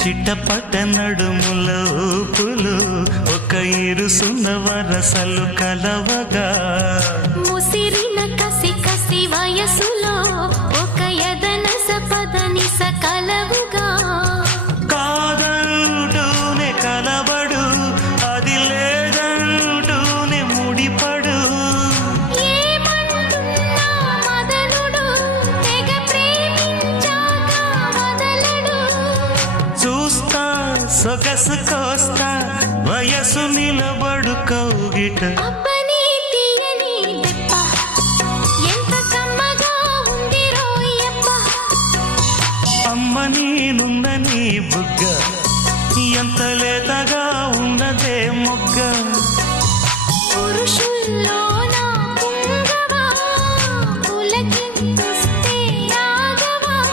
చిట్టపట్ట నడుముల ఊపులు ఒక ఇరుసున్న వరసలు కలవగా ముసిరిన కసి కసి వయసులో ఒక యదన సపదని సకలవుగా కాదంటూనే కలబడు అది లేదంటూనే ముడిపడు ఏమంటున్నా మదనుడు తెగ ప్రేమించాక వదలడు చూస్తా సొగసు కోస్తా వయసు నిలబడు కౌగిట అబ్బని తీయని దెబ్బ ఎంత కమ్మగా ఉంది రోయప్ప అమ్మ నేనున్న నీ బుగ్గ ఎంత లేతగా ఉన్నదే మొగ్గ